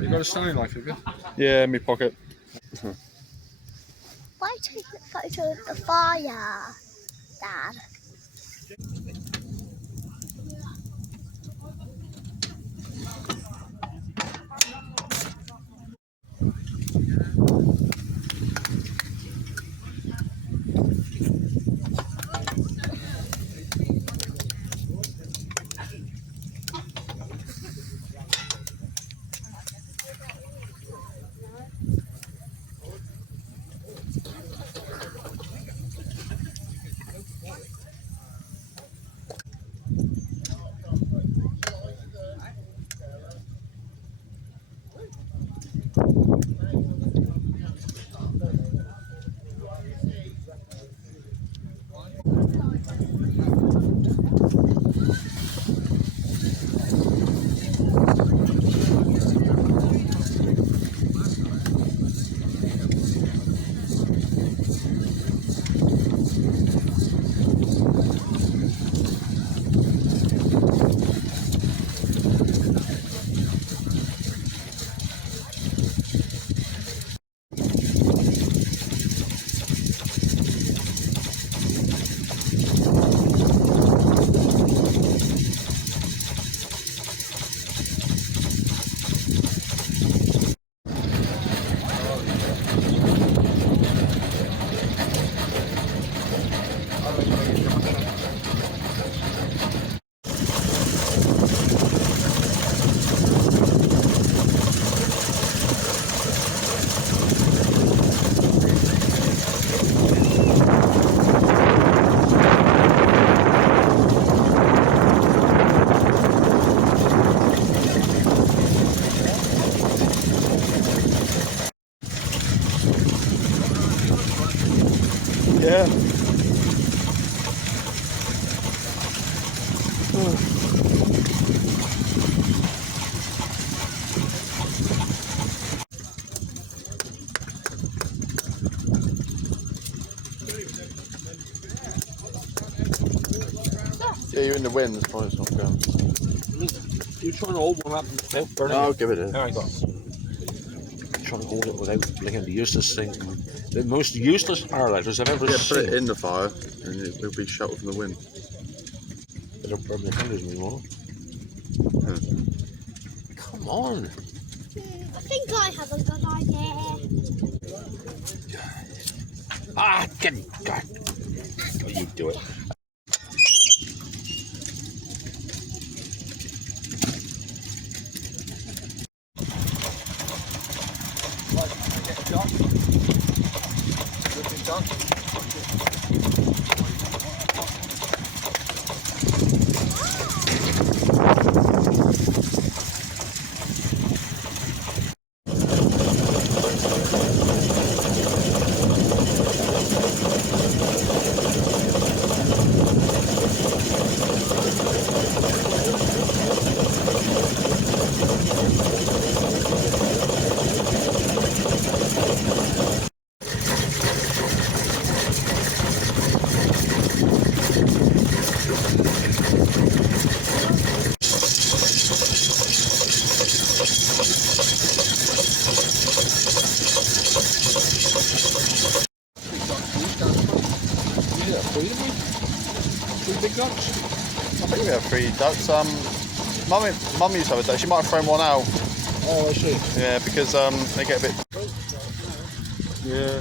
You got a stone knife, have you? Yeah, in my pocket. Why take a photo of the fire, Dad? Yeah. Yeah, you're in the wind, that's why it's not going. You're trying to hold one up without burning No, it. give it a... There I go. Trying to hold it without blinking the useless thing. The most useless highlighters I've ever Yeah, seen. put it in the fire and it will be sheltered from the wind. They don't burn their fingers anymore. Come on. I think I have a good idea. Ah, get it. God. Oh, you do it. Yeah, three big ducks. I think we have 3 ducks. Mum used to have a duck. She might have thrown one out. Oh, I see. Yeah, because they get a bit... Yeah.